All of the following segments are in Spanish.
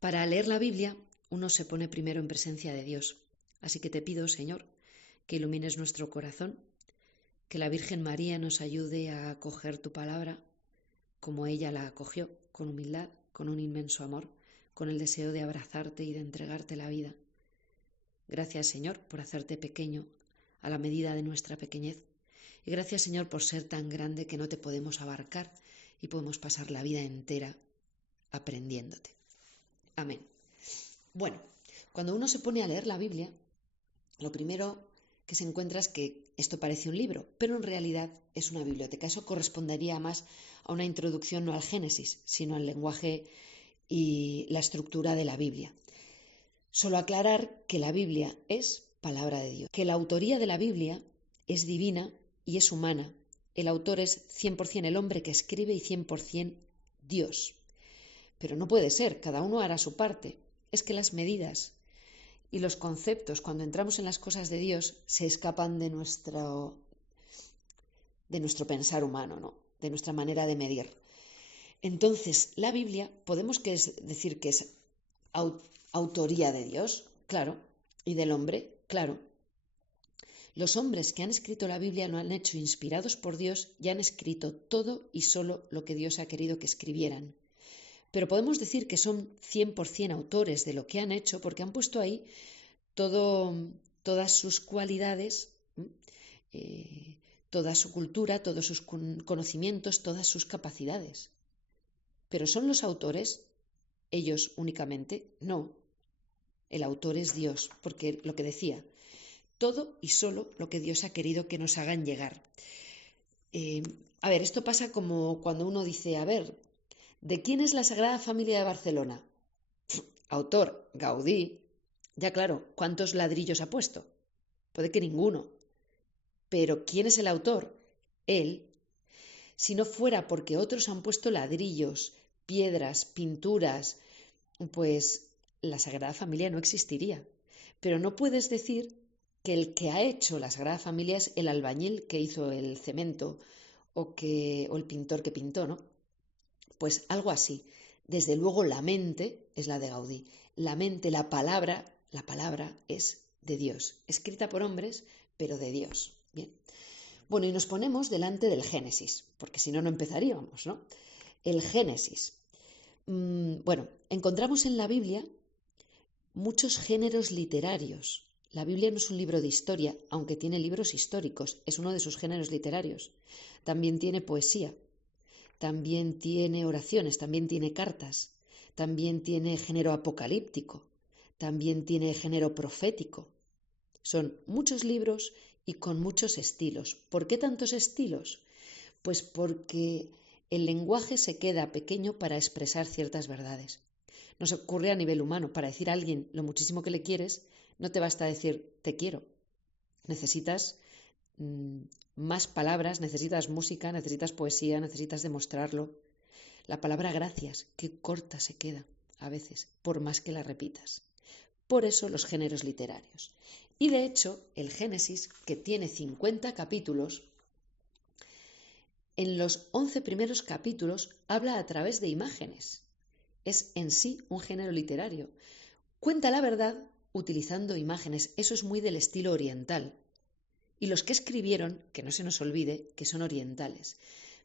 Para leer la Biblia, uno se pone primero en presencia de Dios. Así que te pido, Señor, que ilumines nuestro corazón, que la Virgen María nos ayude a acoger tu palabra como ella la acogió, con humildad, con un inmenso amor, con el deseo de abrazarte y de entregarte la vida. Gracias, Señor, por hacerte pequeño a la medida de nuestra pequeñez. Y gracias, Señor, por ser tan grande que no te podemos abarcar y podemos pasar la vida entera aprendiéndote. Amén. Bueno, cuando uno se pone a leer la Biblia, lo primero que se encuentra es que esto parece un libro, pero en realidad es una biblioteca. Eso correspondería más a una introducción no al Génesis, sino al lenguaje y la estructura de la Biblia. Solo aclarar que la Biblia es palabra de Dios, que la autoría de la Biblia es divina y es humana. El autor es 100% el hombre que escribe y 100% Dios. Pero no puede ser, cada uno hará su parte. Es que las medidas y los conceptos, cuando entramos en las cosas de Dios, se escapan de nuestro pensar humano, ¿no? De nuestra manera de medir. Entonces, la Biblia podemos decir que es autoría de Dios, claro, y del hombre, claro. Los hombres que han escrito la Biblia lo han hecho inspirados por Dios y han escrito todo y solo lo que Dios ha querido que escribieran. Pero podemos decir que son 100% autores de lo que han hecho porque han puesto ahí todas sus cualidades, toda su cultura, todos sus conocimientos, todas sus capacidades. ¿Pero son los autores ellos únicamente? No. El autor es Dios, porque lo que decía, todo y solo lo que Dios ha querido que nos hagan llegar. A ver, esto pasa como cuando uno dice, a ver, ¿de quién es la Sagrada Familia de Barcelona? Autor, Gaudí. Ya claro, ¿cuántos ladrillos ha puesto? Puede que ninguno. Pero ¿quién es el autor? Él. Si no fuera porque otros han puesto ladrillos, piedras, pinturas, pues la Sagrada Familia no existiría. Pero no puedes decir que el que ha hecho la Sagrada Familia es el albañil que hizo el cemento o el pintor que pintó, ¿no? Pues algo así. Desde luego la mente es la de Gaudí. La mente, la palabra es de Dios, escrita por hombres, pero de Dios. Bien. Bueno, y nos ponemos delante del Génesis, porque si no, no empezaríamos, ¿no? El Génesis. Bueno, encontramos en la Biblia muchos géneros literarios. La Biblia no es un libro de historia, aunque tiene libros históricos, es uno de sus géneros literarios. También tiene poesía, también tiene oraciones, también tiene cartas, también tiene género apocalíptico, también tiene género profético. Son muchos libros y con muchos estilos. ¿Por qué tantos estilos? Pues porque el lenguaje se queda pequeño para expresar ciertas verdades. Nos ocurre a nivel humano. Para decir a alguien lo muchísimo que le quieres, no te basta decir te quiero. Necesitas más palabras, necesitas música, necesitas poesía, necesitas demostrarlo. La palabra gracias, qué corta se queda a veces, por más que la repitas. Por eso los géneros literarios. Y de hecho, el Génesis, que tiene 50 capítulos, en los 11 primeros capítulos habla a través de imágenes. Es en sí un género literario. Cuenta la verdad utilizando imágenes. Eso es muy del estilo oriental. Y los que escribieron, que no se nos olvide, que son orientales.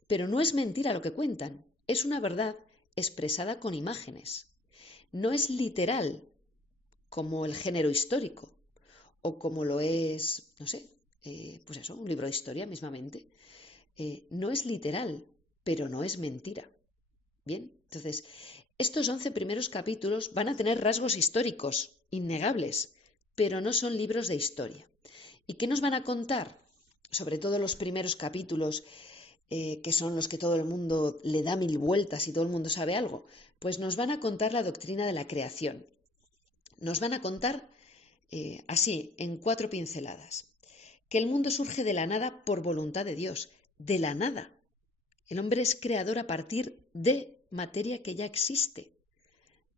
Pero no es mentira lo que cuentan. Es una verdad expresada con imágenes. No es literal, como el género histórico, o como lo es, no sé, pues eso, un libro de historia mismamente. No es literal, pero no es mentira. Bien, entonces, estos 11 primeros capítulos van a tener rasgos históricos, innegables, pero no son libros de historia. ¿Y qué nos van a contar? Sobre todo los primeros capítulos, que son los que todo el mundo le da mil vueltas y todo el mundo sabe algo, pues nos van a contar la doctrina de la creación. Nos van a contar así, en 4 pinceladas, que el mundo surge de la nada por voluntad de Dios, de la nada. El hombre es creador a partir de materia que ya existe,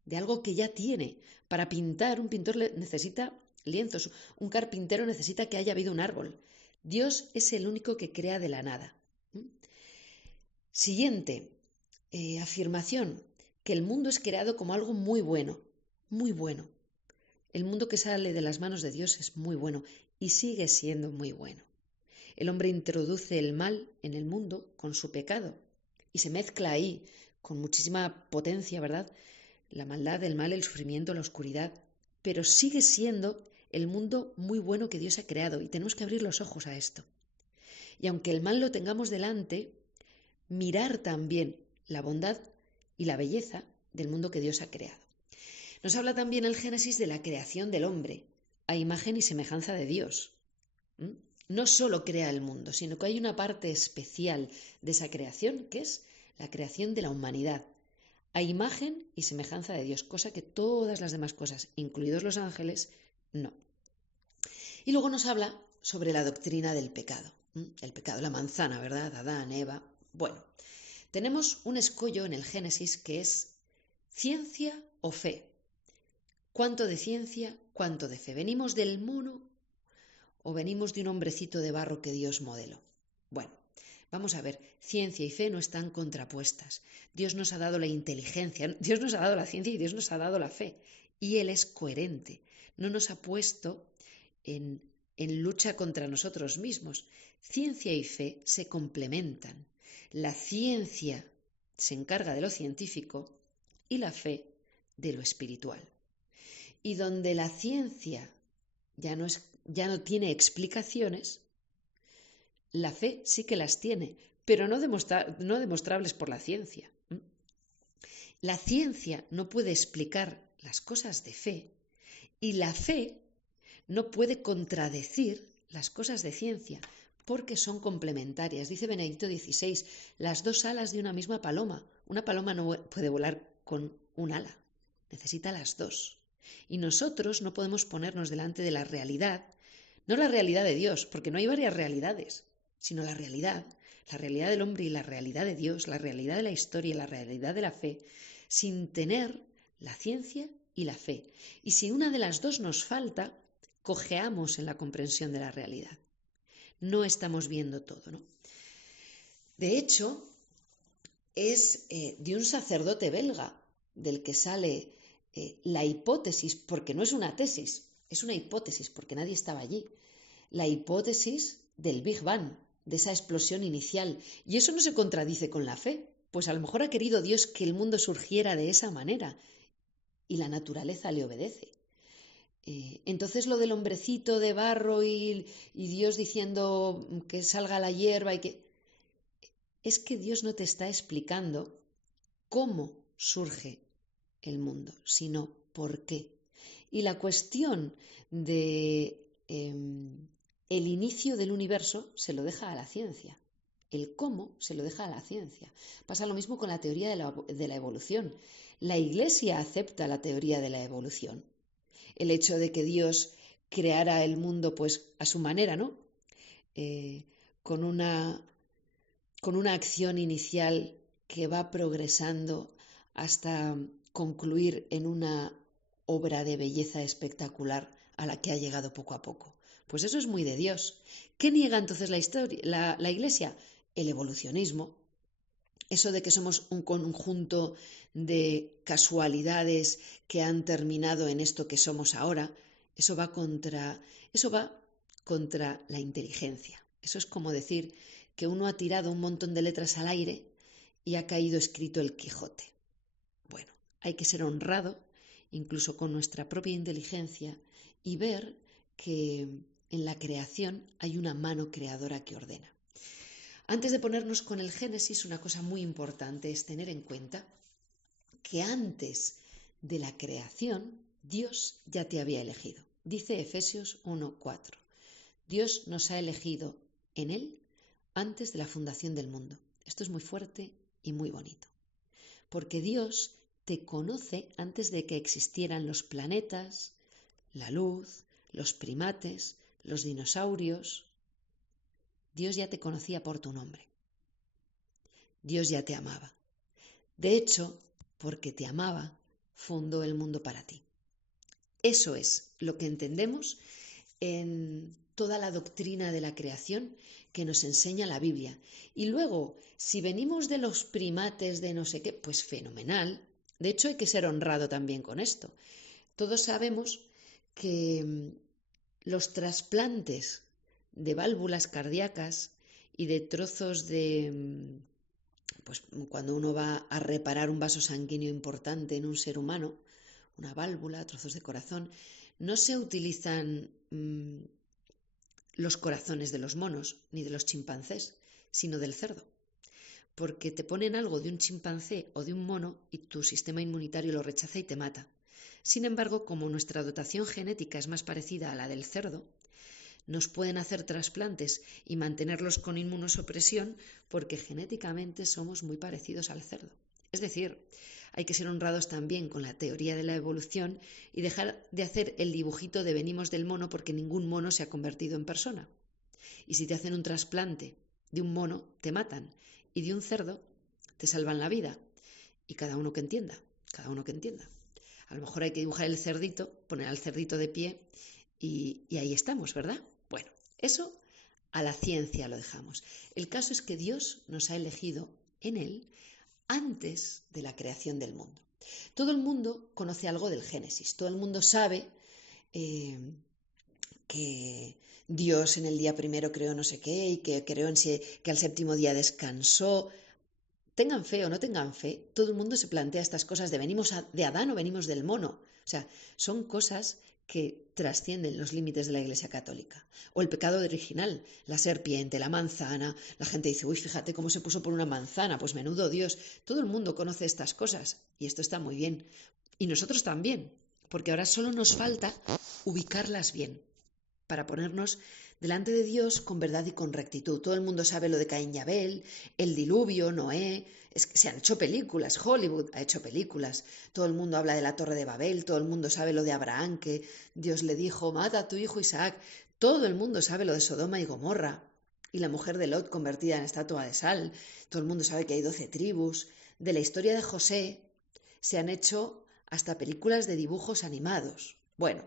de algo que ya tiene. Para pintar, un pintor necesita lienzos, un carpintero necesita que haya habido un árbol. Dios es el único que crea de la nada. Siguiente afirmación, que el mundo es creado como algo muy bueno. muy bueno. El mundo que sale de las manos de Dios es muy bueno y sigue siendo muy bueno. El hombre introduce el mal en el mundo con su pecado y se mezcla ahí con muchísima potencia, ¿verdad? La maldad, el mal, el sufrimiento, la oscuridad, pero sigue siendo el mundo muy bueno que Dios ha creado y tenemos que abrir los ojos a esto. Y aunque el mal lo tengamos delante, mirar también la bondad y la belleza del mundo que Dios ha creado. Nos habla también el Génesis de la creación del hombre, a imagen y semejanza de Dios. No solo crea el mundo, sino que hay una parte especial de esa creación, que es la creación de la humanidad, a imagen y semejanza de Dios, cosa que todas las demás cosas, incluidos los ángeles, no. Y luego nos habla sobre la doctrina del pecado. El pecado, la manzana, ¿verdad? Adán, Eva. Bueno, tenemos un escollo en el Génesis que es ciencia o fe. ¿Cuánto de ciencia, cuánto de fe? ¿Venimos del mono o venimos de un hombrecito de barro que Dios modeló? Bueno, vamos a ver, ciencia y fe no están contrapuestas. Dios nos ha dado la inteligencia, Dios nos ha dado la ciencia y Dios nos ha dado la fe. Y Él es coherente, no nos ha puesto en lucha contra nosotros mismos. Ciencia y fe se complementan. La ciencia se encarga de lo científico y la fe de lo espiritual. Y donde la ciencia ya no tiene explicaciones, la fe sí que las tiene, pero no demostrables por la ciencia. La ciencia no puede explicar las cosas de fe y la fe no puede contradecir las cosas de ciencia porque son complementarias. Dice Benedicto XVI, las dos alas de una misma paloma. Una paloma no puede volar con un ala, necesita las dos. Y nosotros no podemos ponernos delante de la realidad, no la realidad de Dios, porque no hay varias realidades, sino la realidad del hombre y la realidad de Dios, la realidad de la historia y la realidad de la fe, sin tener la ciencia y la fe. Y si una de las dos nos falta, cojeamos en la comprensión de la realidad. No estamos viendo todo, ¿no? De hecho, es de un sacerdote belga del que sale la hipótesis, porque no es una tesis, es una hipótesis, porque nadie estaba allí, la hipótesis del Big Bang, de esa explosión inicial. Y eso no se contradice con la fe, pues a lo mejor ha querido Dios que el mundo surgiera de esa manera y la naturaleza le obedece. Entonces lo del hombrecito de barro y Dios diciendo que salga la hierba y que... Es que Dios no te está explicando cómo surge el mundo, sino por qué. Y la cuestión de el inicio del universo se lo deja a la ciencia. El cómo se lo deja a la ciencia. Pasa lo mismo con la teoría de la evolución. La Iglesia acepta la teoría de la evolución. El hecho de que Dios creara el mundo pues a su manera, ¿no? Con una acción inicial que va progresando hasta concluir en una obra de belleza espectacular a la que ha llegado poco a poco. Pues eso es muy de Dios. ¿Qué niega entonces la Iglesia? El evolucionismo. Eso de que somos un conjunto de casualidades que han terminado en esto que somos ahora, eso va contra la inteligencia. Eso es como decir que uno ha tirado un montón de letras al aire y ha caído escrito el Quijote. Bueno, hay que ser honrado, incluso con nuestra propia inteligencia, y ver que en la creación hay una mano creadora que ordena. Antes de ponernos con el Génesis, una cosa muy importante es tener en cuenta que antes de la creación, Dios ya te había elegido. Dice Efesios 1:4. Dios nos ha elegido en Él antes de la fundación del mundo. Esto es muy fuerte y muy bonito. Porque Dios te conoce antes de que existieran los planetas, la luz, los primates, los dinosaurios. Dios ya te conocía por tu nombre. Dios ya te amaba. De hecho, porque te amaba, fundó el mundo para ti. Eso es lo que entendemos en toda la doctrina de la creación que nos enseña la Biblia. Y luego, si venimos de los primates de no sé qué, pues fenomenal. De hecho, hay que ser honrado también con esto. Todos sabemos que los trasplantes de válvulas cardíacas y de trozos de, pues cuando uno va a reparar un vaso sanguíneo importante en un ser humano, una válvula, trozos de corazón, no se utilizan los corazones de los monos ni de los chimpancés, sino del cerdo. Porque te ponen algo de un chimpancé o de un mono y tu sistema inmunitario lo rechaza y te mata. Sin embargo, como nuestra dotación genética es más parecida a la del cerdo, nos pueden hacer trasplantes y mantenerlos con inmunosupresión porque genéticamente somos muy parecidos al cerdo. Es decir, hay que ser honrados también con la teoría de la evolución y dejar de hacer el dibujito de venimos del mono porque ningún mono se ha convertido en persona. Y si te hacen un trasplante de un mono, te matan, y de un cerdo, te salvan la vida. Y cada uno que entienda, cada uno que entienda. A lo mejor hay que dibujar el cerdito, poner al cerdito de pie y ahí estamos, ¿verdad? Bueno, eso a la ciencia lo dejamos. El caso es que Dios nos ha elegido en Él antes de la creación del mundo. Todo el mundo conoce algo del Génesis, todo el mundo sabe que Dios en el día primero creó no sé qué y que creó que al séptimo día descansó. Tengan fe o no tengan fe, todo el mundo se plantea estas cosas de venimos de Adán o venimos del mono. O sea, son cosas que trascienden los límites de la Iglesia Católica. O el pecado original, la serpiente, la manzana. La gente dice, uy, fíjate cómo se puso por una manzana, pues menudo Dios. Todo el mundo conoce estas cosas y esto está muy bien. Y nosotros también, porque ahora solo nos falta ubicarlas bien para ponernos delante de Dios con verdad y con rectitud. Todo el mundo sabe lo de Caín y Abel, el diluvio, Noé. Es que se han hecho películas, Hollywood ha hecho películas. Todo el mundo habla de la Torre de Babel, todo el mundo sabe lo de Abraham, que Dios le dijo, mata a tu hijo Isaac. Todo el mundo sabe lo de Sodoma y Gomorra. Y la mujer de Lot convertida en estatua de sal. Todo el mundo sabe que hay 12 tribus. De la historia de José se han hecho hasta películas de dibujos animados. Bueno,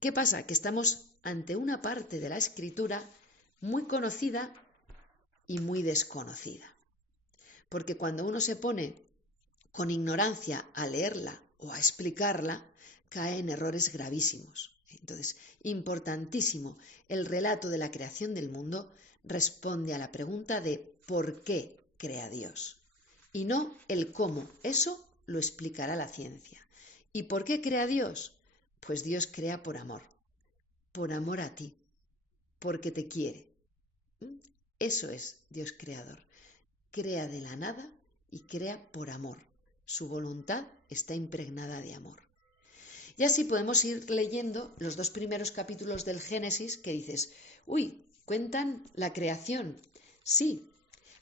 ¿qué pasa? Que estamos ante una parte de la escritura muy conocida y muy desconocida. Porque cuando uno se pone con ignorancia a leerla o a explicarla, cae en errores gravísimos. Entonces, importantísimo, el relato de la creación del mundo responde a la pregunta de ¿por qué crea Dios? Y no el cómo. Eso lo explicará la ciencia. ¿Y por qué crea Dios? Pues Dios crea por amor a ti, porque te quiere. Eso es Dios creador. Crea de la nada y crea por amor. Su voluntad está impregnada de amor. Y así podemos ir leyendo los 2 primeros capítulos del Génesis que dices, uy, cuentan la creación. Sí,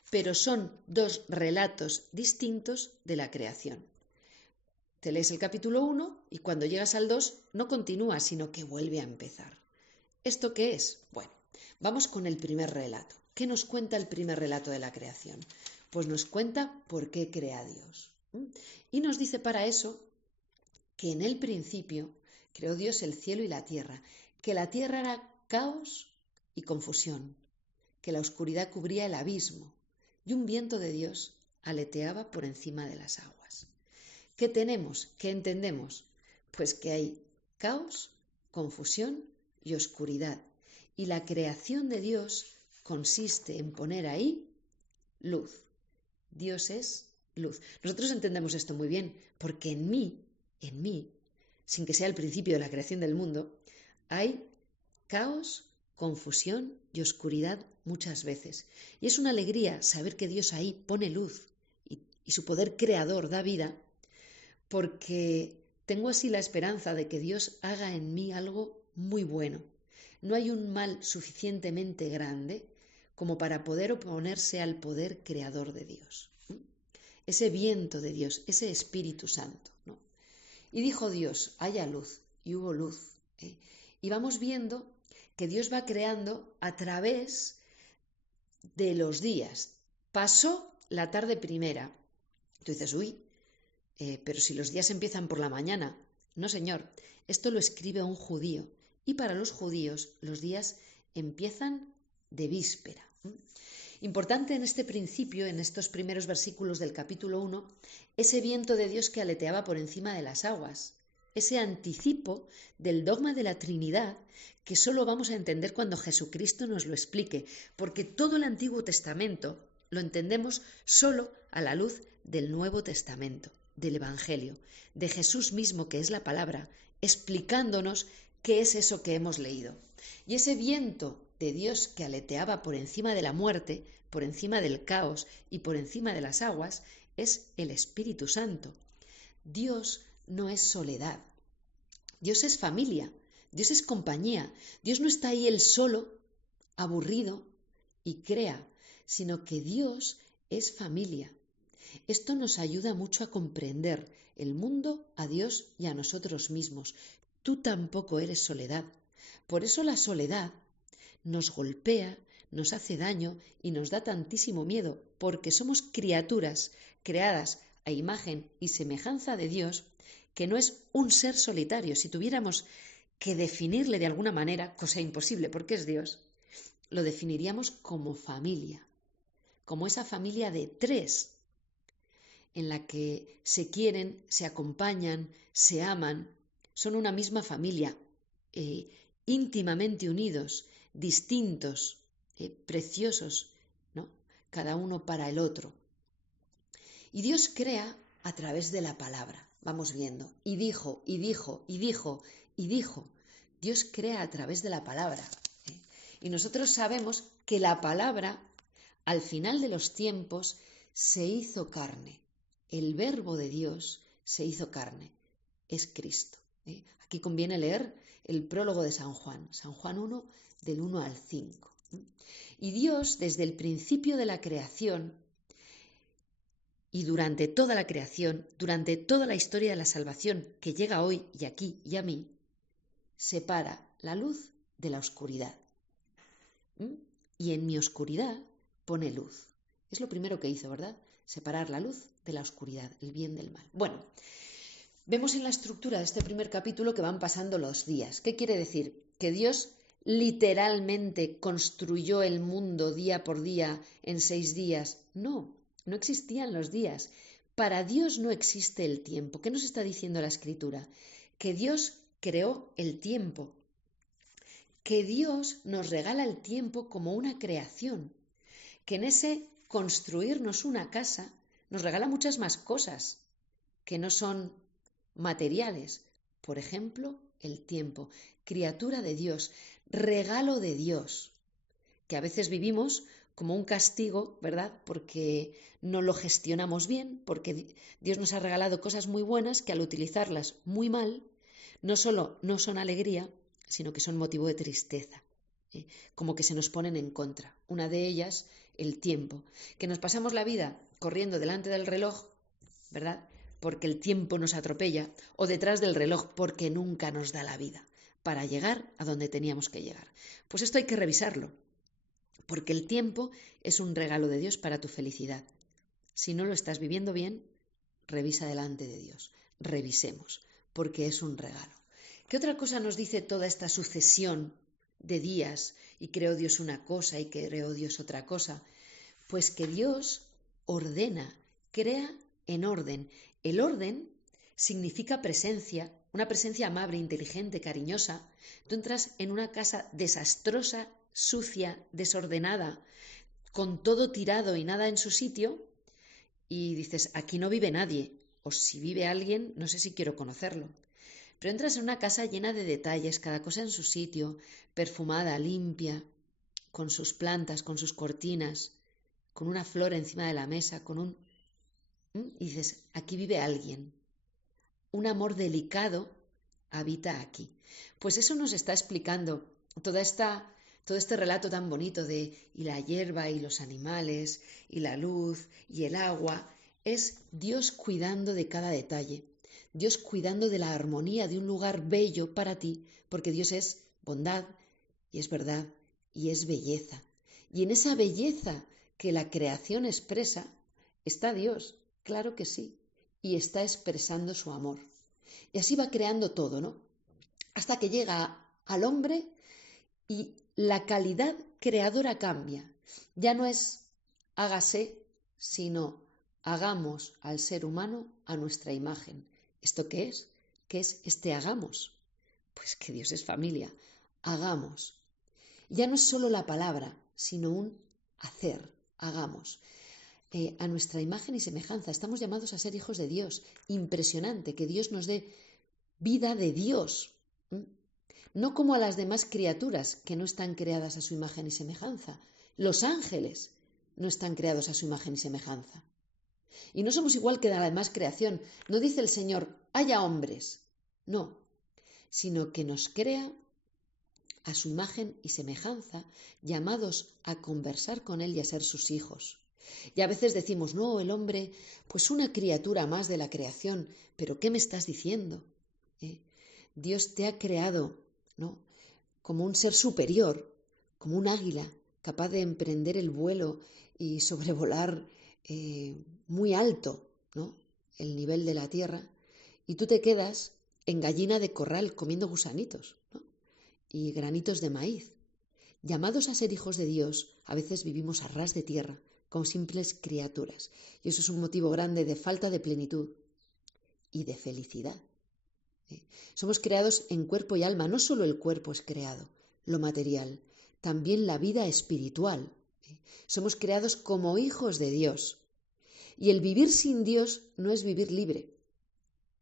pero son 2 relatos distintos de la creación. Te lees el capítulo 1 y cuando llegas al 2 no continúa, sino que vuelve a empezar. ¿Esto qué es? Bueno, vamos con el primer relato. ¿Qué nos cuenta el primer relato de la creación? Pues nos cuenta por qué crea Dios. Y nos dice para eso que en el principio creó Dios el cielo y la tierra, que la tierra era caos y confusión, que la oscuridad cubría el abismo y un viento de Dios aleteaba por encima de las aguas. ¿Qué tenemos? ¿Qué entendemos? Pues que hay caos, confusión y oscuridad. Y la creación de Dios consiste en poner ahí luz. Dios es luz. Nosotros entendemos esto muy bien, porque en mí, sin que sea el principio de la creación del mundo, hay caos, confusión y oscuridad muchas veces. Y es una alegría saber que Dios ahí pone luz y su poder creador da vida, porque tengo así la esperanza de que Dios haga en mí algo muy bueno. No hay un mal suficientemente grande como para poder oponerse al poder creador de Dios. Ese viento de Dios, ese Espíritu Santo, ¿no? Y dijo Dios, haya luz, y hubo luz. Y vamos viendo que Dios va creando a través de los días. Pasó la tarde primera. Tú dices, uy, pero si los días empiezan por la mañana. No, señor, esto lo escribe un judío. Y para los judíos los días empiezan de víspera. Importante en este principio, en estos primeros versículos del capítulo 1, ese viento de Dios que aleteaba por encima de las aguas. ese anticipo del dogma de la Trinidad que solo vamos a entender cuando Jesucristo nos lo explique, porque todo el Antiguo Testamento lo entendemos solo a la luz del Nuevo Testamento, del Evangelio, de Jesús mismo, que es la palabra, explicándonos qué es eso que hemos leído. Y ese viento de Dios que aleteaba por encima de la muerte, por encima del caos y por encima de las aguas, es el Espíritu Santo. Dios no es soledad, Dios es familia, Dios es compañía, Dios no está ahí él solo, aburrido y crea, sino que Dios es familia. Esto nos ayuda mucho a comprender el mundo, a Dios y a nosotros mismos. Tú tampoco eres soledad. Por eso la soledad nos golpea, nos hace daño y nos da tantísimo miedo, porque somos criaturas creadas a imagen y semejanza de Dios, que no es un ser solitario. Si tuviéramos que definirle de alguna manera, cosa imposible porque es Dios, lo definiríamos como familia, como esa familia de tres, en la que se quieren, se acompañan, se aman, son una misma familia, íntimamente unidos, distintos, preciosos, ¿no? Cada uno para el otro. Y Dios crea a través de la palabra, vamos viendo, y dijo, y dijo, y dijo, y dijo. Dios crea a través de la palabra. Y nosotros sabemos que la palabra, al final de los tiempos, se hizo carne. El verbo de Dios se hizo carne. Es Cristo. Aquí conviene leer el prólogo de San Juan 1, del 1 al 5. Y Dios, desde el principio de la creación y durante toda la creación, durante toda la historia de la salvación que llega hoy y aquí y a mí, separa la luz de la oscuridad. Y en mi oscuridad pone luz. Es lo primero que hizo, ¿verdad? Separar la luz de la oscuridad, el bien del mal. Bueno, vemos en la estructura de este primer capítulo que van pasando los días. ¿Qué quiere decir? Que Dios literalmente construyó el mundo día por día en 6 días. No, no existían los días. Para Dios no existe el tiempo. ¿Qué nos está diciendo la Escritura? Que Dios creó el tiempo, que Dios nos regala el tiempo como una creación, que en ese construirnos una casa nos regala muchas más cosas que no son materiales. Por ejemplo, el tiempo, criatura de Dios, regalo de Dios, que a veces vivimos como un castigo, ¿verdad? Porque no lo gestionamos bien, porque Dios nos ha regalado cosas muy buenas que al utilizarlas muy mal, no solo no son alegría, sino que son motivo de tristeza, como que se nos ponen en contra. Una de ellas, el tiempo, que nos pasamos la vida corriendo delante del reloj, ¿verdad? Porque el tiempo nos atropella, o detrás del reloj porque nunca nos da la vida para llegar a donde teníamos que llegar. Pues esto hay que revisarlo, porque el tiempo es un regalo de Dios para tu felicidad. Si no lo estás viviendo bien, revisa delante de Dios. Revisemos, porque es un regalo. ¿Qué otra cosa nos dice toda esta sucesión de días? Y creó Dios una cosa y creó Dios otra cosa. Pues que Dios ordena, crea en orden. El orden significa presencia, una presencia amable, inteligente, cariñosa. Tú entras en una casa desastrosa, sucia, desordenada, con todo tirado y nada en su sitio, y dices, aquí no vive nadie, o si vive alguien, no sé si quiero conocerlo. Pero entras en una casa llena de detalles, cada cosa en su sitio, perfumada, limpia, con sus plantas, con sus cortinas, con una flor encima de la mesa, con un... Y dices, aquí vive alguien. Un amor delicado habita aquí. Pues eso nos está explicando todo este relato tan bonito de y la hierba y los animales y la luz y el agua. Es Dios cuidando de cada detalle. Dios cuidando de la armonía de un lugar bello para ti, porque Dios es bondad y es verdad y es belleza. Y en esa belleza que la creación expresa está Dios, claro que sí, y está expresando su amor. Y así va creando todo, ¿no? Hasta que llega al hombre y la calidad creadora cambia. Ya no es hágase, sino hagamos al ser humano a nuestra imagen. ¿Esto qué es? ¿Qué es este hagamos? Pues que Dios es familia. Hagamos. Ya no es solo la palabra, sino un hacer. Hagamos. A nuestra imagen y semejanza. Estamos llamados a ser hijos de Dios. Impresionante que Dios nos dé vida de Dios. No como a las demás criaturas que no están creadas a su imagen y semejanza. Los ángeles no están creados a su imagen y semejanza. Y no somos igual que la demás creación. No dice el Señor, haya hombres. No, sino que nos crea a su imagen y semejanza, llamados a conversar con Él y a ser sus hijos. Y a veces decimos, no, el hombre, pues una criatura más de la creación, pero ¿qué me estás diciendo? Dios te ha creado, ¿no?, como un ser superior, como un águila, capaz de emprender el vuelo y sobrevolar muy alto, ¿no?, el nivel de la tierra, y tú te quedas en gallina de corral comiendo gusanitos, ¿no?, y granitos de maíz. Llamados a ser hijos de Dios, a veces vivimos a ras de tierra, como simples criaturas, y eso es un motivo grande de falta de plenitud y de felicidad. Somos creados en cuerpo y alma, no solo el cuerpo es creado, lo material, también la vida espiritual. Somos creados como hijos de Dios. Y el vivir sin Dios no es vivir libre,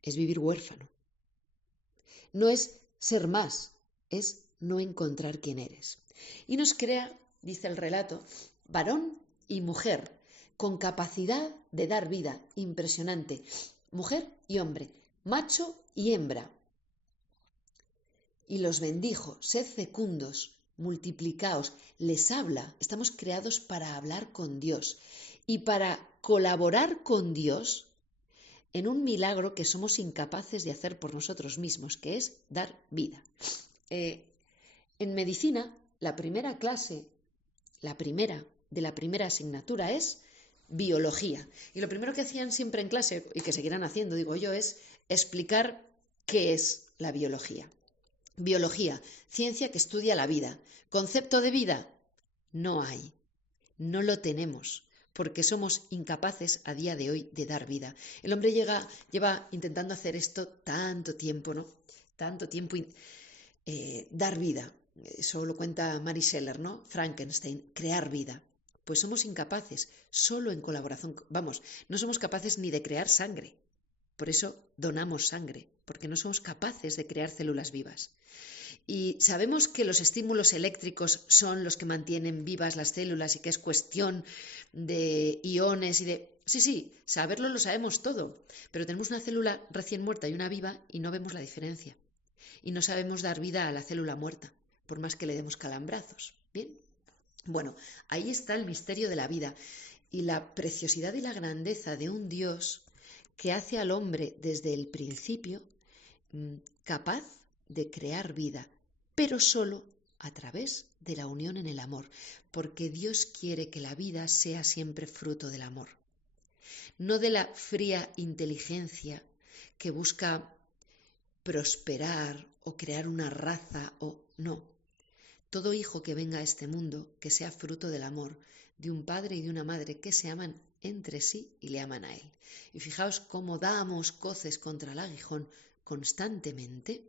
es vivir huérfano. No es ser más, es no encontrar quién eres. Y nos crea, dice el relato, varón y mujer, con capacidad de dar vida impresionante. Mujer y hombre, macho y hembra. Y los bendijo, sed fecundos, multiplicaos. Les habla, estamos creados para hablar con Dios y para colaborar con Dios en un milagro que somos incapaces de hacer por nosotros mismos, que es dar vida. En medicina, la primera clase, de la primera asignatura es biología. Y lo primero que hacían siempre en clase, y que seguirán haciendo, digo yo, es explicar qué es la biología. Biología, ciencia que estudia la vida. ¿Concepto de vida? No hay, no lo tenemos, porque somos incapaces a día de hoy de dar vida. El hombre lleva intentando hacer esto tanto tiempo, ¿no? Tanto tiempo, dar vida. Eso lo cuenta Mary Shelley, ¿no? Frankenstein, crear vida. Pues somos incapaces, solo en colaboración, vamos, no somos capaces ni de crear sangre. Por eso donamos sangre, porque no somos capaces de crear células vivas. Y sabemos que los estímulos eléctricos son los que mantienen vivas las células y que es cuestión de iones y de... Sí, saberlo lo sabemos todo, pero tenemos una célula recién muerta y una viva y no vemos la diferencia. Y no sabemos dar vida a la célula muerta, por más que le demos calambrazos. ¿Bien? Bueno, ahí está el misterio de la vida y la preciosidad y la grandeza de un Dios que hace al hombre desde el principio capaz de crear vida, pero solo a través de la unión en el amor, porque Dios quiere que la vida sea siempre fruto del amor, no de la fría inteligencia que busca prosperar o crear una raza o no. Todo hijo que venga a este mundo, que sea fruto del amor de un padre y de una madre que se aman entre sí y le aman a él. Y fijaos cómo damos coces contra el aguijón constantemente,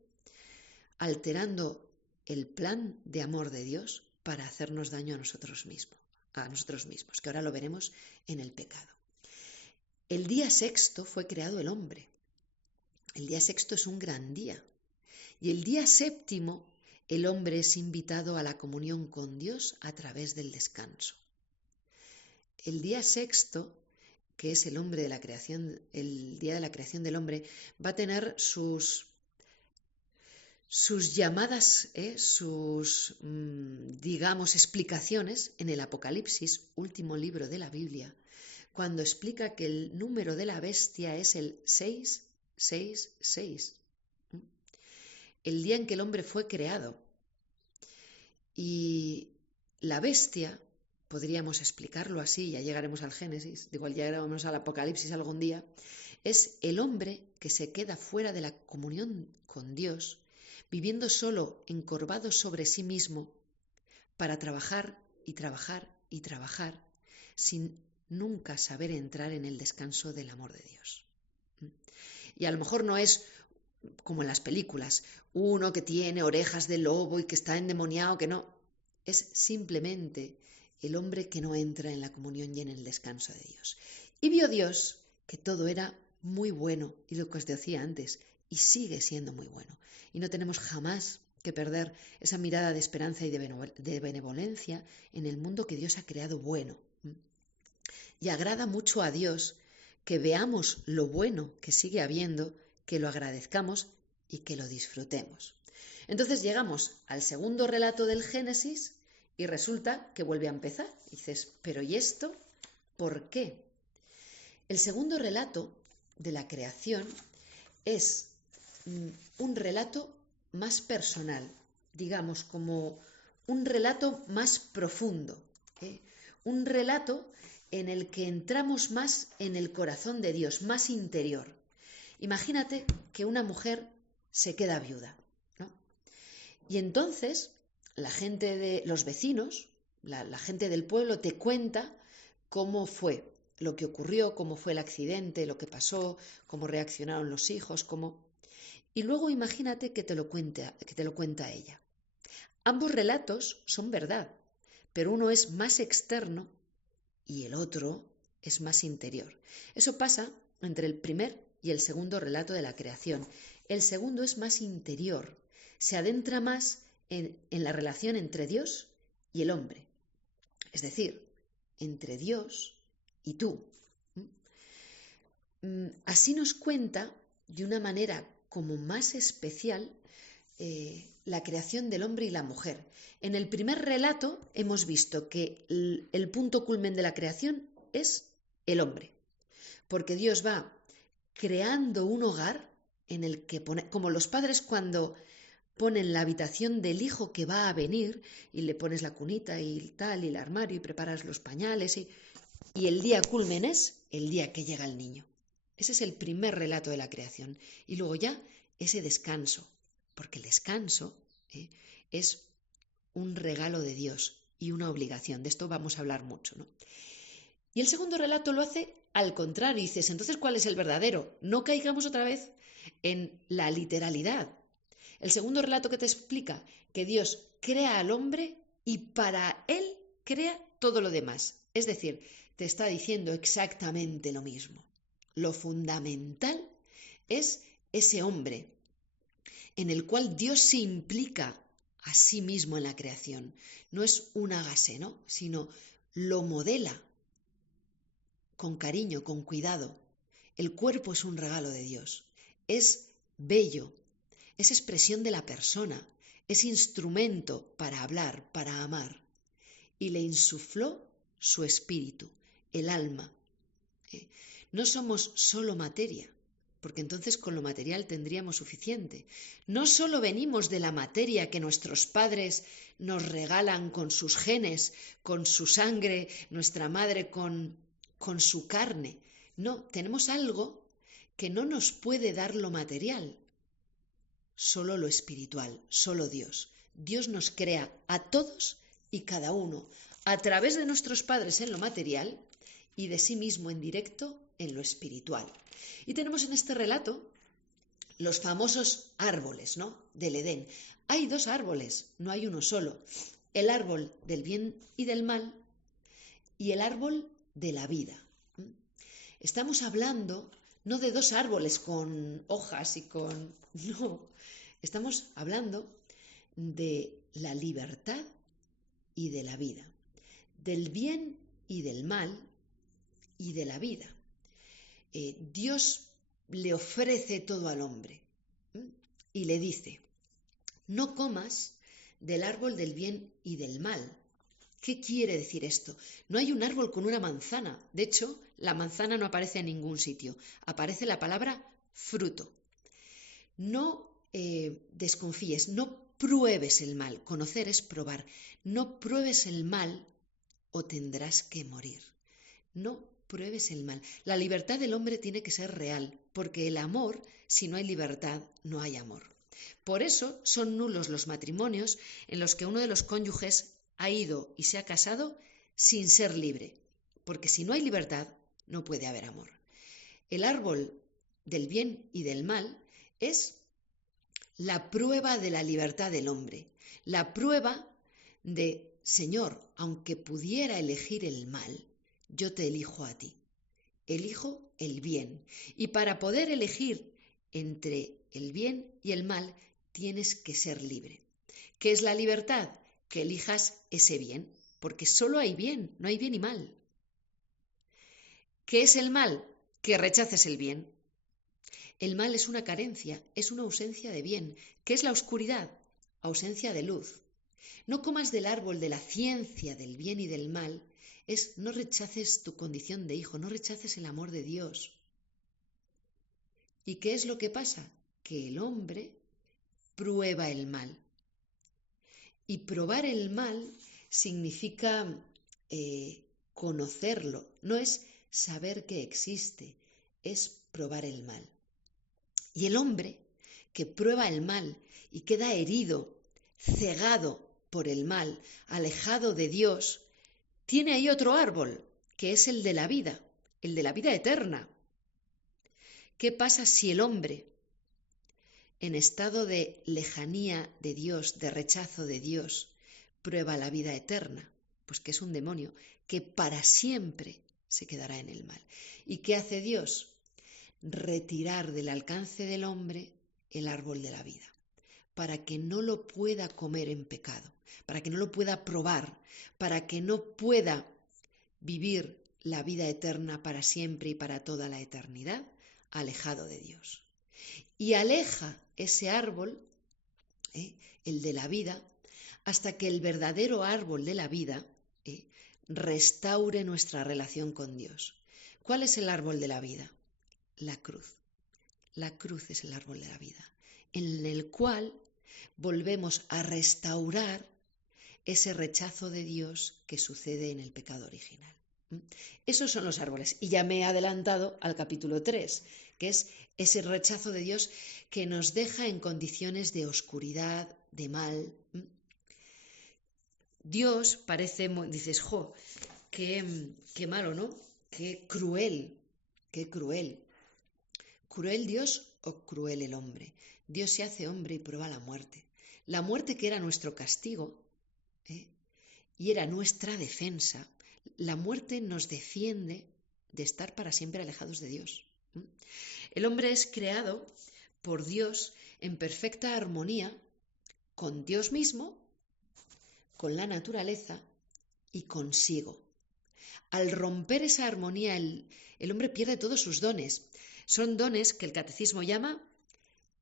alterando el plan de amor de Dios para hacernos daño a nosotros mismos, que ahora lo veremos en el pecado. El día sexto fue creado el hombre. El día sexto es un gran día. Y el día séptimo, el hombre es invitado a la comunión con Dios a través del descanso. El día sexto, que es el día de la creación del hombre, va a tener sus llamadas, digamos, explicaciones en el Apocalipsis, último libro de la Biblia, cuando explica que el número de la bestia es el 666, el día en que el hombre fue creado. Y la bestia, podríamos explicarlo así, ya llegaremos al Génesis, igual llegaremos al Apocalipsis algún día, es el hombre que se queda fuera de la comunión con Dios, viviendo solo, encorvado sobre sí mismo, para trabajar y trabajar y trabajar, sin nunca saber entrar en el descanso del amor de Dios. Y a lo mejor no es como en las películas, uno que tiene orejas de lobo y que está endemoniado, que no. Es simplemente el hombre que no entra en la comunión y en el descanso de Dios. Y vio Dios que todo era muy bueno, y lo que os decía antes, y sigue siendo muy bueno. Y no tenemos jamás que perder esa mirada de esperanza y de benevolencia en el mundo que Dios ha creado bueno. Y agrada mucho a Dios que veamos lo bueno que sigue habiendo, que lo agradezcamos y que lo disfrutemos. Entonces llegamos al segundo relato del Génesis y resulta que vuelve a empezar. Y dices, pero ¿y esto por qué? El segundo relato de la creación es un relato más personal, digamos, como un relato más profundo, ¿eh? Un relato en el que entramos más en el corazón de Dios, más interior. Imagínate que una mujer se queda viuda, ¿no? Y entonces la gente de los vecinos, la gente del pueblo te cuenta cómo fue lo que ocurrió, cómo fue el accidente, lo que pasó, cómo reaccionaron los hijos, cómo... Y luego imagínate que te lo cuenta ella. Ambos relatos son verdad, pero uno es más externo y el otro es más interior. Eso pasa entre el primer y el segundo relato de la creación. El segundo es más interior, se adentra más en la relación entre Dios y el hombre, es decir, entre Dios y tú. Así nos cuenta de una manera como más especial la creación del hombre y la mujer. En el primer relato hemos visto que el punto culmen de la creación es el hombre, porque Dios va creando un hogar en el que pone, como los padres cuando ponen la habitación del hijo que va a venir y le pones la cunita y tal, y el armario y preparas los pañales y el día culmen es el día que llega el niño. Ese es el primer relato de la creación. Y luego ya ese descanso, porque el descanso es un regalo de Dios y una obligación. De esto vamos a hablar mucho, ¿no? Y el segundo relato lo hace al contrario. Y dices, entonces, ¿cuál es el verdadero? No caigamos otra vez en la literalidad. El segundo relato que te explica que Dios crea al hombre y para él crea todo lo demás. Es decir, te está diciendo exactamente lo mismo. Lo fundamental es ese hombre en el cual Dios se implica a sí mismo en la creación. No es un hágase, ¿no? Sino lo modela con cariño, con cuidado. El cuerpo es un regalo de Dios. Es bello, es expresión de la persona, es instrumento para hablar, para amar. Y le insufló su espíritu, el alma. No somos solo materia, porque entonces con lo material tendríamos suficiente. No solo venimos de la materia que nuestros padres nos regalan con sus genes, con su sangre, nuestra madre con su carne. No, tenemos algo que no nos puede dar lo material, solo lo espiritual, solo Dios. Dios nos crea a todos y cada uno a través de nuestros padres en lo material y de sí mismo en directo en lo espiritual. Y tenemos en este relato los famosos árboles, ¿no?, del Edén. Hay dos árboles, no hay uno solo. El árbol del bien y del mal y el árbol de la vida. Estamos hablando no de dos árboles con hojas y con... No, estamos hablando de la libertad y de la vida, del bien y del mal y de la vida. Dios le ofrece todo al hombre y le dice, no comas del árbol del bien y del mal. ¿Qué quiere decir esto? No hay un árbol con una manzana. De hecho, la manzana no aparece en ningún sitio. Aparece la palabra fruto. No desconfíes, no pruebes el mal. Conocer es probar. No pruebes el mal o tendrás que morir. No pruebes el mal. La libertad del hombre tiene que ser real, porque el amor, si no hay libertad, no hay amor. Por eso son nulos los matrimonios en los que uno de los cónyuges ha ido y se ha casado sin ser libre, porque si no hay libertad, no puede haber amor. El árbol del bien y del mal es la prueba de la libertad del hombre, la prueba de, Señor, aunque pudiera elegir el mal, yo te elijo a ti, elijo el bien. Y para poder elegir entre el bien y el mal, tienes que ser libre. ¿Qué es la libertad? Que elijas ese bien, porque solo hay bien, no hay bien y mal. ¿Qué es el mal? Que rechaces el bien. El mal es una carencia, es una ausencia de bien. ¿Qué es la oscuridad? Ausencia de luz. No comas del árbol de la ciencia del bien y del mal, es no rechaces tu condición de hijo, no rechaces el amor de Dios. ¿Y qué es lo que pasa? Que el hombre prueba el mal. Y probar el mal significa conocerlo, no es saber que existe, es probar el mal. Y el hombre que prueba el mal y queda herido, cegado por el mal, alejado de Dios, tiene ahí otro árbol, que es el de la vida eterna. ¿Qué pasa si el hombre, en estado de lejanía de Dios, de rechazo de Dios, prueba la vida eterna? Pues que es un demonio que para siempre se quedará en el mal. ¿Y qué hace Dios? Retirar del alcance del hombre el árbol de la vida, para que no lo pueda comer en pecado, para que no lo pueda probar, para que no pueda vivir la vida eterna para siempre y para toda la eternidad, alejado de Dios. Y aleja ese árbol, el de la vida, hasta que el verdadero árbol de la vida restaure nuestra relación con Dios. ¿Cuál es el árbol de la vida? La cruz. La cruz es el árbol de la vida, en el cual volvemos a restaurar ese rechazo de Dios que sucede en el pecado original. Esos son los árboles. Y ya me he adelantado al capítulo 3, que es ese rechazo de Dios que nos deja en condiciones de oscuridad, de mal. Dios parece, dices, jo, qué malo, ¿no? Qué cruel, qué cruel. ¿Cruel Dios o cruel el hombre? Dios se hace hombre y prueba la muerte. La muerte que era nuestro castigo y era nuestra defensa. La muerte nos defiende de estar para siempre alejados de Dios. El hombre es creado por Dios en perfecta armonía con Dios mismo, con la naturaleza y consigo. Al romper esa armonía, el hombre pierde todos sus dones. Son dones que el catecismo llama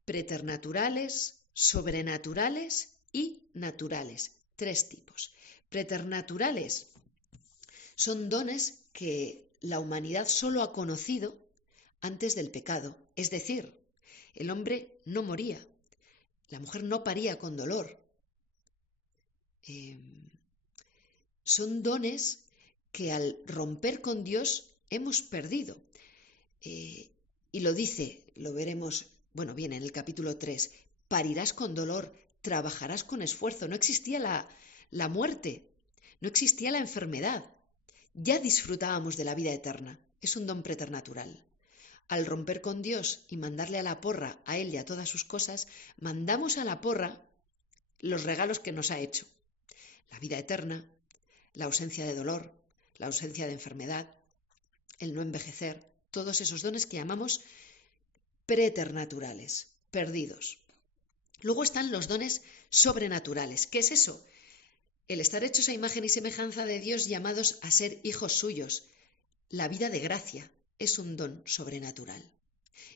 preternaturales, sobrenaturales y naturales. 3 tipos. Preternaturales son dones que la humanidad solo ha conocido antes del pecado. Es decir, el hombre no moría, la mujer no paría con dolor. Son dones que al romper con Dios hemos perdido. Y lo dice, lo veremos, viene en el capítulo 3, parirás con dolor, trabajarás con esfuerzo. No existía la muerte, no existía la enfermedad. Ya disfrutábamos de la vida eterna. Es un don preternatural. Al romper con Dios y mandarle a la porra a Él y a todas sus cosas, mandamos a la porra los regalos que nos ha hecho. La vida eterna, la ausencia de dolor, la ausencia de enfermedad, el no envejecer, todos esos dones que llamamos preternaturales, perdidos. Luego están los dones sobrenaturales. ¿Qué es eso? El estar hechos a imagen y semejanza de Dios, llamados a ser hijos suyos. La vida de gracia es un don sobrenatural.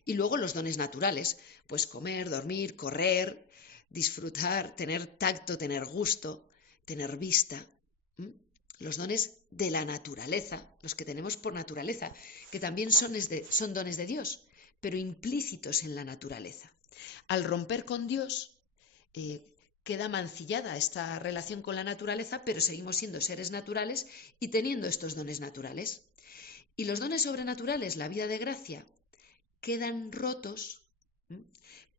Y luego los dones naturales, pues comer, dormir, correr, disfrutar, tener tacto, tener gusto, tener vista. Los dones de la naturaleza, los que tenemos por naturaleza, que también son dones de Dios, pero implícitos en la naturaleza. Al romper con Dios, queda mancillada esta relación con la naturaleza, pero seguimos siendo seres naturales y teniendo estos dones naturales. Y los dones sobrenaturales, la vida de gracia, quedan rotos,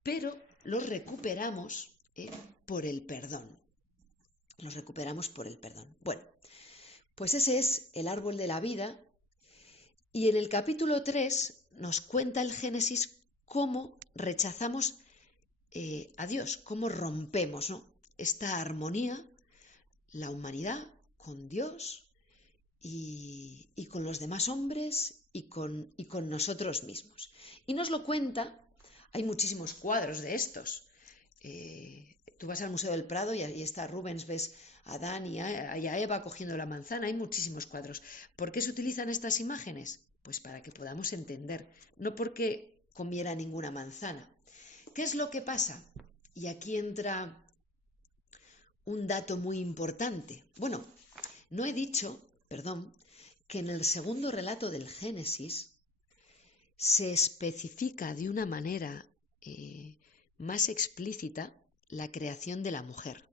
pero los recuperamos por el perdón. Los recuperamos por el perdón. Bueno, pues ese es el árbol de la vida. Y en el capítulo 3 nos cuenta el Génesis cómo rechazamos a Dios, cómo rompemos, ¿no?, esta armonía, la humanidad con Dios y con los demás hombres y con nosotros mismos. Y nos lo cuenta, hay muchísimos cuadros de estos. Tú vas al Museo del Prado y ahí está Rubens, ves a Adán y a Eva cogiendo la manzana, hay muchísimos cuadros. ¿Por qué se utilizan estas imágenes? Pues para que podamos entender, no porque comiera ninguna manzana. ¿Qué es lo que pasa? Y aquí entra un dato muy importante. Bueno, no he dicho, perdón, que en el segundo relato del Génesis se especifica de una manera más explícita la creación de la mujer.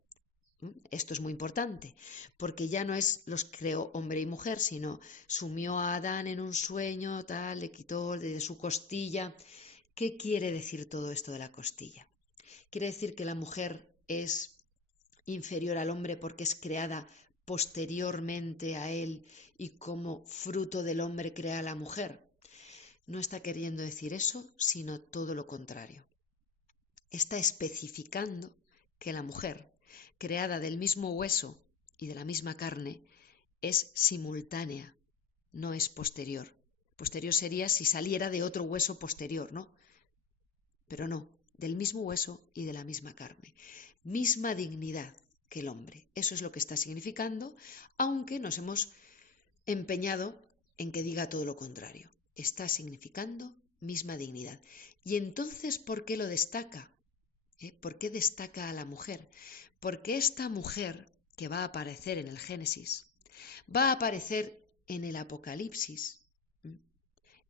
Esto es muy importante, porque ya no es los creó hombre y mujer, sino sumió a Adán en un sueño, tal, le quitó de su costilla. ¿Qué quiere decir todo esto de la costilla? Quiere decir que la mujer es inferior al hombre porque es creada posteriormente a él y como fruto del hombre crea a la mujer. No está queriendo decir eso, sino todo lo contrario. Está especificando que la mujer, creada del mismo hueso y de la misma carne, es simultánea, no es posterior. Posterior sería si saliera de otro hueso posterior, ¿no? Pero no, del mismo hueso y de la misma carne. Misma dignidad que el hombre. Eso es lo que está significando, aunque nos hemos empeñado en que diga todo lo contrario. Está significando misma dignidad. ¿Y entonces por qué lo destaca? ¿Por qué destaca a la mujer? Porque esta mujer que va a aparecer en el Génesis, va a aparecer en el Apocalipsis,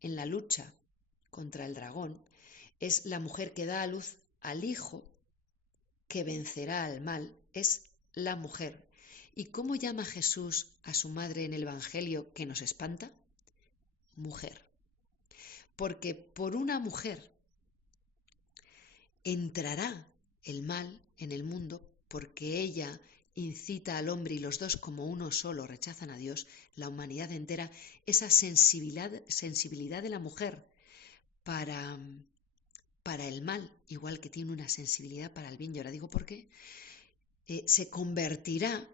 en la lucha contra el dragón, es la mujer que da a luz al hijo que vencerá al mal, es la mujer. ¿Y cómo llama Jesús a su madre en el Evangelio que nos espanta? Mujer. Porque por una mujer entrará el mal en el mundo, porque ella incita al hombre y los dos como uno solo rechazan a Dios, la humanidad entera, esa sensibilidad de la mujer para el mal, igual que tiene una sensibilidad para el bien. Y ahora digo por qué. Se convertirá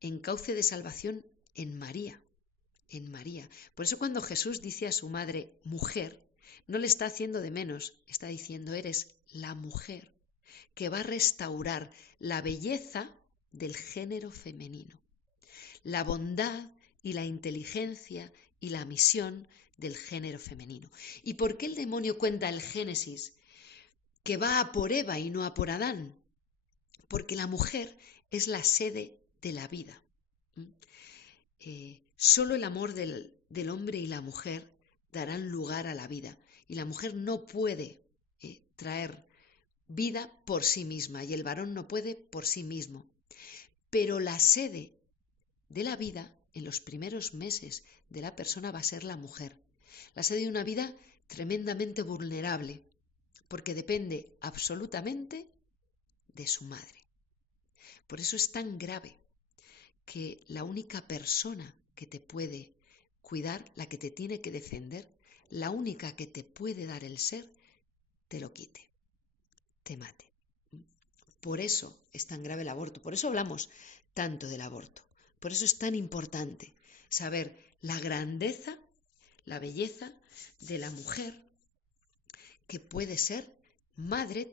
en cauce de salvación en María. En María. Por eso cuando Jesús dice a su madre mujer, no le está haciendo de menos, está diciendo eres la mujer que va a restaurar la belleza del género femenino, la bondad y la inteligencia y la misión del género femenino. ¿Y por qué el demonio cuenta el Génesis que va a por Eva y no a por Adán? Porque la mujer es la sede de la vida. Solo el amor del hombre y la mujer darán lugar a la vida. Y la mujer no puede traer vida por sí misma y el varón no puede por sí mismo. Pero la sede de la vida en los primeros meses de la persona va a ser la mujer. La sede de una vida tremendamente vulnerable, porque depende absolutamente de su madre. Por eso es tan grave que la única persona que te puede cuidar, la que te tiene que defender, la única que te puede dar el ser, te lo quite, te mate. Por eso es tan grave el aborto, por eso hablamos tanto del aborto, por eso es tan importante saber la grandeza, la belleza de la mujer que puede ser madre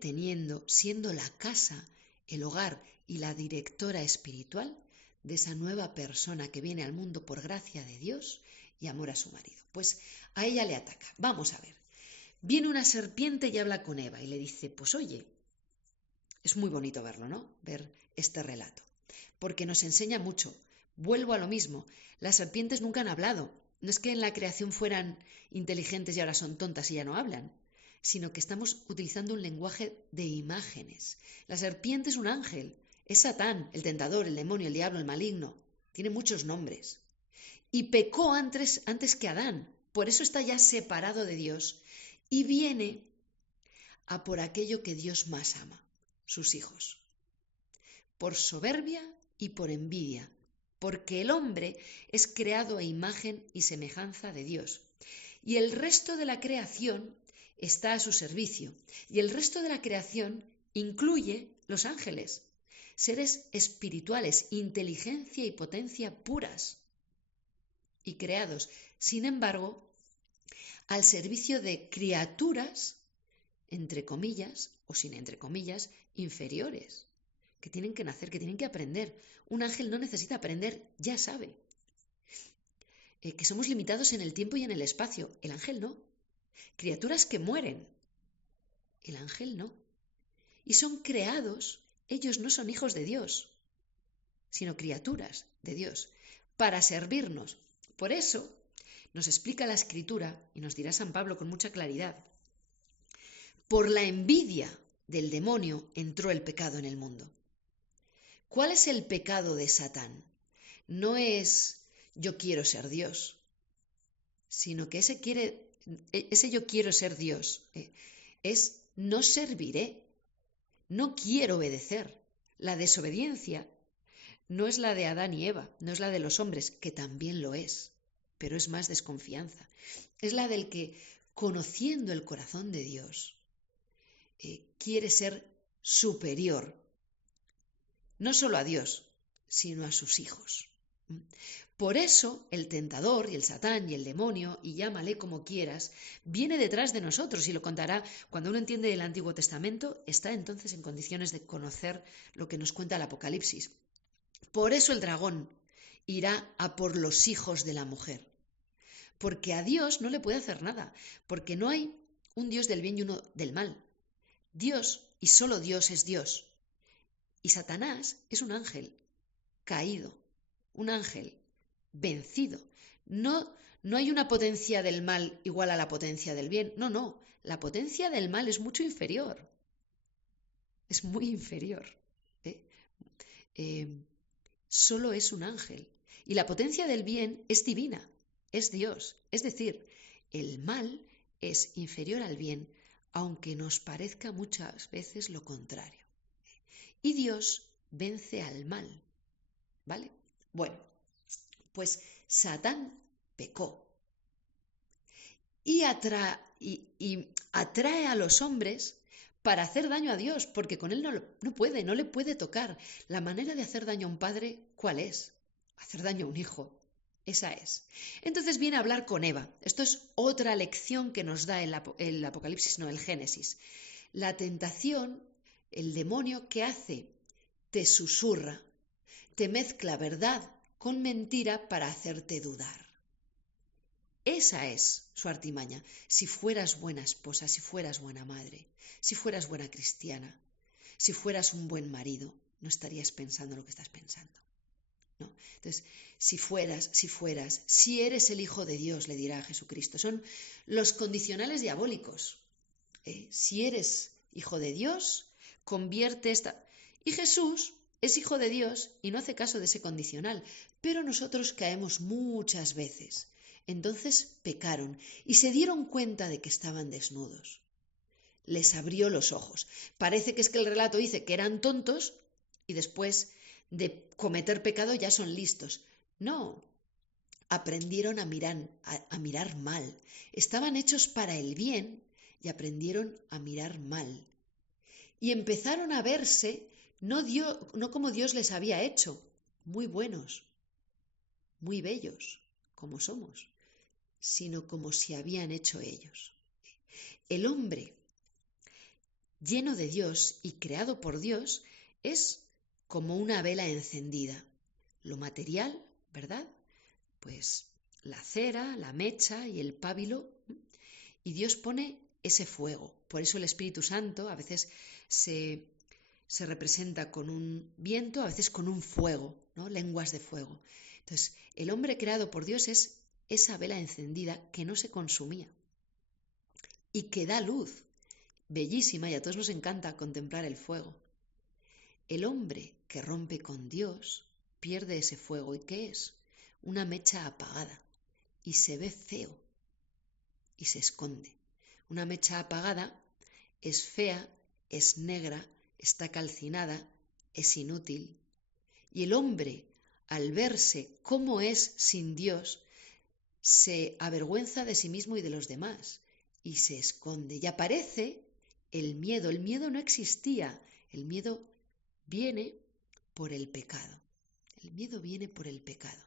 siendo la casa, el hogar y la directora espiritual de esa nueva persona que viene al mundo por gracia de Dios y amor a su marido. Pues a ella le ataca. Vamos a ver. Viene una serpiente y habla con Eva y le dice, pues oye, es muy bonito verlo, ¿no? Ver este relato, porque nos enseña mucho. Vuelvo a lo mismo, las serpientes nunca han hablado. No es que en la creación fueran inteligentes y ahora son tontas y ya no hablan, sino que estamos utilizando un lenguaje de imágenes. La serpiente es un ángel, es Satán, el tentador, el demonio, el diablo, el maligno. Tiene muchos nombres. Y pecó antes que Adán, por eso está ya separado de Dios y viene a por aquello que Dios más ama, sus hijos. Por soberbia y por envidia, porque el hombre es creado a imagen y semejanza de Dios. Y el resto de la creación está a su servicio. Y el resto de la creación incluye los ángeles, seres espirituales, inteligencia y potencia puras y creados, sin embargo, al servicio de criaturas, entre comillas, o sin entre comillas, inferiores, que tienen que nacer, que tienen que aprender. Un ángel no necesita aprender, ya sabe. Que somos limitados en el tiempo y en el espacio, el ángel no. Criaturas que mueren, el ángel no. Y son creados, ellos no son hijos de Dios, sino criaturas de Dios, para servirnos. Por eso nos explica la Escritura, y nos dirá San Pablo con mucha claridad, por la envidia del demonio entró el pecado en el mundo. ¿Cuál es el pecado de Satán? No es yo quiero ser Dios, sino que ese yo quiero ser Dios es no serviré, no quiero obedecer. La desobediencia no es la de Adán y Eva, no es la de los hombres, que también lo es, pero es más desconfianza. Es la del que, conociendo el corazón de Dios, quiere ser superior, no solo a Dios, sino a sus hijos. Por eso el tentador y el Satán y el demonio, y llámale como quieras, viene detrás de nosotros y lo contará. Cuando uno entiende el Antiguo Testamento, está entonces en condiciones de conocer lo que nos cuenta el Apocalipsis. Por eso el dragón irá a por los hijos de la mujer, porque a Dios no le puede hacer nada, porque no hay un Dios del bien y uno del mal. Dios y solo Dios es Dios. Y Satanás es un ángel caído, un ángel vencido. No hay una potencia del mal igual a la potencia del bien. No. La potencia del mal es mucho inferior. Es muy inferior. Solo es un ángel. Y la potencia del bien es divina, es Dios. Es decir, el mal es inferior al bien, aunque nos parezca muchas veces lo contrario. Y Dios vence al mal. ¿Vale? Bueno, pues Satán pecó y atrae a los hombres para hacer daño a Dios, porque con él no le puede tocar. La manera de hacer daño a un padre, ¿cuál es? Hacer daño a un hijo. Esa es. Entonces viene a hablar con Eva. Esto es otra lección que nos da el Apocalipsis, no el Génesis. La tentación, el demonio, ¿qué hace? Te susurra, te mezcla verdad con mentira para hacerte dudar. Esa es su artimaña. Si fueras buena esposa, si fueras buena madre, si fueras buena cristiana, si fueras un buen marido, no estarías pensando lo que estás pensando. ¿No? Entonces, si eres el Hijo de Dios, le dirá a Jesucristo. Son los condicionales diabólicos. Si eres Hijo de Dios, convierte esta... Y Jesús es Hijo de Dios y no hace caso de ese condicional, pero nosotros caemos muchas veces. Entonces pecaron y se dieron cuenta de que estaban desnudos. Les abrió los ojos. Parece que es que el relato dice que eran tontos y después de cometer pecado ya son listos. No, aprendieron a mirar mal. Estaban hechos para el bien y aprendieron a mirar mal. Y empezaron a verse no como Dios les había hecho, muy buenos, muy bellos, como somos, sino como si habían hecho ellos. El hombre lleno de Dios y creado por Dios es como una vela encendida. Lo material, ¿verdad? Pues la cera, la mecha y el pábilo. Y Dios pone ese fuego. Por eso el Espíritu Santo a veces se representa con un viento, a veces con un fuego, ¿no? Lenguas de fuego. Entonces, el hombre creado por Dios es esa vela encendida que no se consumía y que da luz, bellísima, y a todos nos encanta contemplar el fuego. El hombre que rompe con Dios pierde ese fuego. ¿Y qué es? Una mecha apagada y se ve feo y se esconde. Una mecha apagada es fea, es negra, está calcinada, es inútil. Y el hombre, al verse cómo es sin Dios, se avergüenza de sí mismo y de los demás y se esconde. Y aparece el miedo no existía. El miedo viene por el pecado. El miedo viene por el pecado.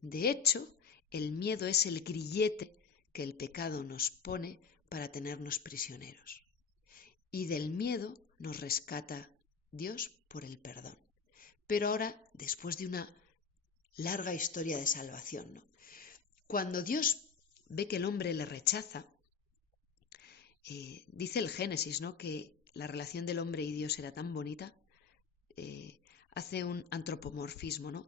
De hecho, el miedo es el grillete que el pecado nos pone para tenernos prisioneros. Y del miedo nos rescata Dios por el perdón. Pero ahora, después de una larga historia de salvación, ¿no? Cuando Dios ve que el hombre le rechaza, dice el Génesis, ¿no?, que la relación del hombre y Dios era tan bonita, hace un antropomorfismo, ¿no?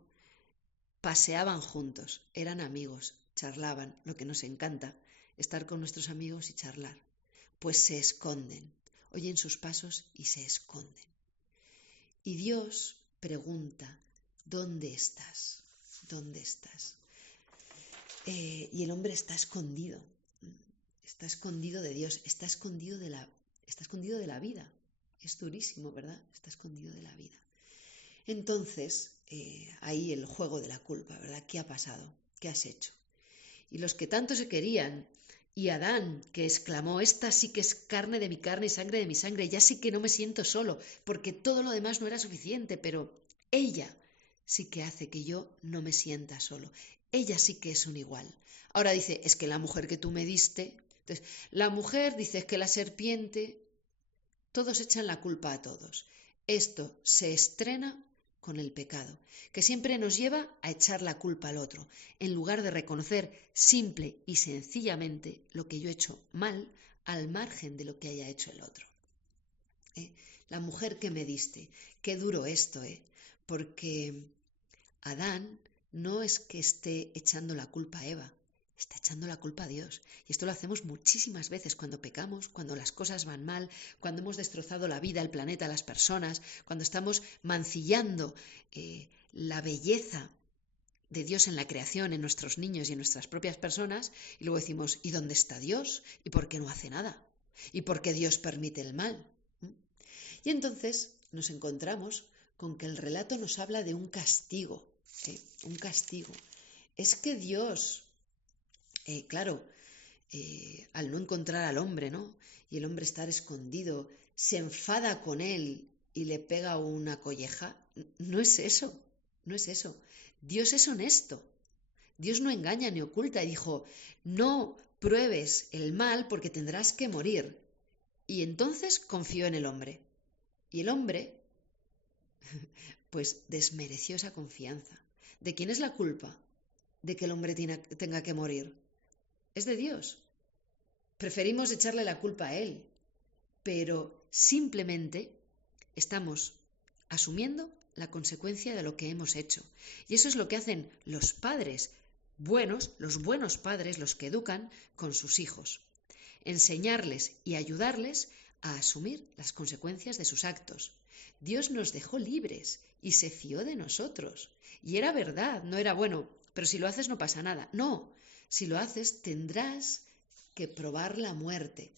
Paseaban juntos, eran amigos, charlaban, lo que nos encanta, estar con nuestros amigos y charlar. Pues se esconden, oyen sus pasos y se esconden. Y Dios pregunta, ¿dónde estás? ¿Dónde estás? Y el hombre está escondido de Dios, está escondido de la vida. Es durísimo, ¿verdad? Está escondido de la vida. Entonces, ahí el juego de la culpa, ¿verdad? ¿Qué ha pasado? ¿Qué has hecho? Y los que tanto se querían, y Adán, que exclamó, esta sí que es carne de mi carne y sangre de mi sangre, ya sí que no me siento solo, porque todo lo demás no era suficiente, pero ella sí que hace que yo no me sienta solo. Ella sí que es un igual. Ahora dice, es que la mujer que tú me diste... Entonces, la mujer dice, es que la serpiente... Todos echan la culpa a todos. Esto se estrena con el pecado, que siempre nos lleva a echar la culpa al otro, en lugar de reconocer simple y sencillamente lo que yo he hecho mal, al margen de lo que haya hecho el otro. La mujer que me diste, qué duro esto, porque Adán no es que esté echando la culpa a Eva, está echando la culpa a Dios. Y esto lo hacemos muchísimas veces cuando pecamos, cuando las cosas van mal, cuando hemos destrozado la vida, el planeta, las personas, cuando estamos mancillando la belleza de Dios en la creación, en nuestros niños y en nuestras propias personas, y luego decimos, ¿y dónde está Dios? ¿Y por qué no hace nada? ¿Y por qué Dios permite el mal? Y entonces nos encontramos con que el relato nos habla de un castigo, un castigo. Es que Dios, claro, al no encontrar al hombre, ¿no?, y el hombre estar escondido, se enfada con él y le pega una colleja. No es eso, no es eso. Dios es honesto. Dios no engaña ni oculta. Y dijo, no pruebes el mal porque tendrás que morir. Y entonces confió en el hombre. Y el hombre, pues desmereció esa confianza. ¿De quién es la culpa de que el hombre tenga que morir? Es de Dios. Preferimos echarle la culpa a él, pero simplemente estamos asumiendo la consecuencia de lo que hemos hecho. Y eso es lo que hacen los padres buenos, los buenos padres, los que educan con sus hijos. Enseñarles y ayudarles a asumir las consecuencias de sus actos. Dios nos dejó libres y se fió de nosotros. Y era verdad, no era bueno, pero si lo haces no pasa nada. No, si lo haces tendrás que probar la muerte.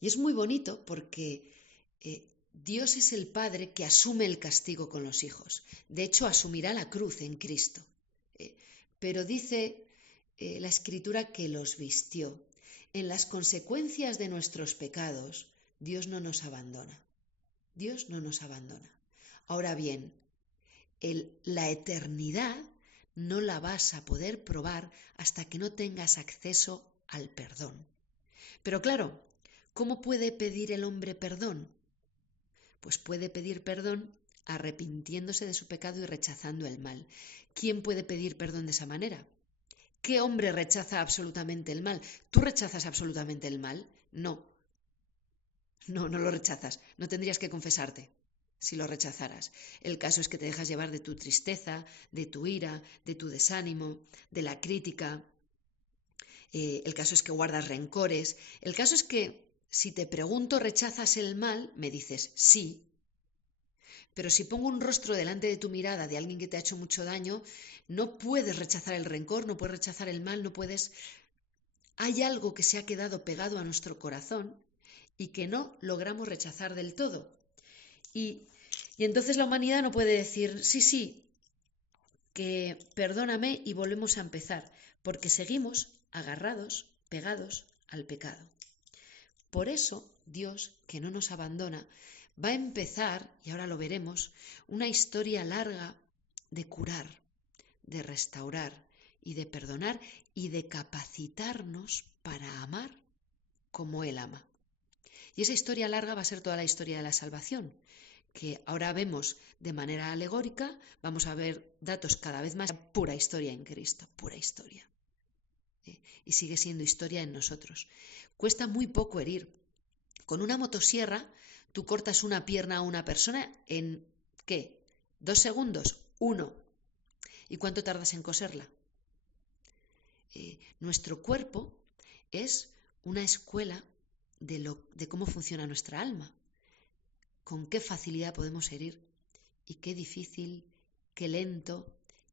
Y es muy bonito porque Dios es el Padre que asume el castigo con los hijos. De hecho, asumirá la cruz en Cristo. Pero dice la Escritura que los vistió. En las consecuencias de nuestros pecados, Dios no nos abandona. Dios no nos abandona. Ahora bien, la eternidad no la vas a poder probar hasta que no tengas acceso al perdón. Pero claro, ¿cómo puede pedir el hombre perdón? Pues puede pedir perdón arrepintiéndose de su pecado y rechazando el mal. ¿Quién puede pedir perdón de esa manera? ¿Qué hombre rechaza absolutamente el mal? ¿Tú rechazas absolutamente el mal? No. No lo rechazas. No tendrías que confesarte si lo rechazaras. El caso es que te dejas llevar de tu tristeza, de tu ira, de tu desánimo, de la crítica. El caso es que guardas rencores. El caso es que si te pregunto, ¿rechazas el mal? Me dices sí. Pero si pongo un rostro delante de tu mirada de alguien que te ha hecho mucho daño, no puedes rechazar el rencor, no puedes rechazar el mal, no puedes... Hay algo que se ha quedado pegado a nuestro corazón y que no logramos rechazar del todo. Y entonces la humanidad no puede decir, sí, que perdóname y volvemos a empezar, porque seguimos agarrados, pegados al pecado. Por eso Dios, que no nos abandona, va a empezar, y ahora lo veremos, una historia larga de curar, de restaurar y de perdonar y de capacitarnos para amar como Él ama. Y esa historia larga va a ser toda la historia de la salvación, que ahora vemos de manera alegórica, vamos a ver datos cada vez más, pura historia en Cristo, pura historia. Y sigue siendo historia en nosotros. Cuesta muy poco herir. Con una motosierra tú cortas una pierna a una persona en, ¿qué? 2 segundos, 1. ¿Y cuánto tardas en coserla? Nuestro cuerpo es una escuela de cómo funciona nuestra alma. Con qué facilidad podemos herir y qué difícil, qué lento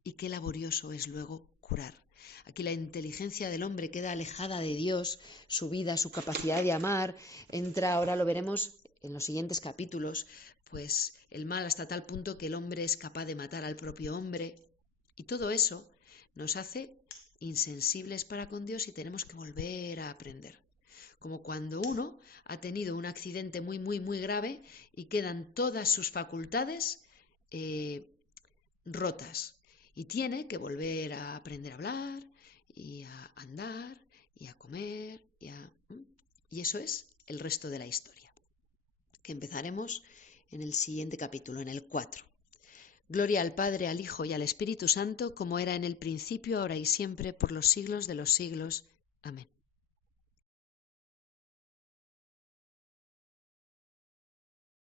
y qué laborioso es luego curar. Aquí la inteligencia del hombre queda alejada de Dios, su vida, su capacidad de amar, entra, ahora lo veremos en los siguientes capítulos, pues el mal hasta tal punto que el hombre es capaz de matar al propio hombre, y todo eso nos hace insensibles para con Dios y tenemos que volver a aprender. Como cuando uno ha tenido un accidente muy grave y quedan todas sus facultades rotas y tiene que volver a aprender a hablar y a andar y a comer y eso es el resto de la historia, que empezaremos en el siguiente capítulo, en el 4. Gloria al Padre, al Hijo y al Espíritu Santo, como era en el principio, ahora y siempre, por los siglos de los siglos. Amén.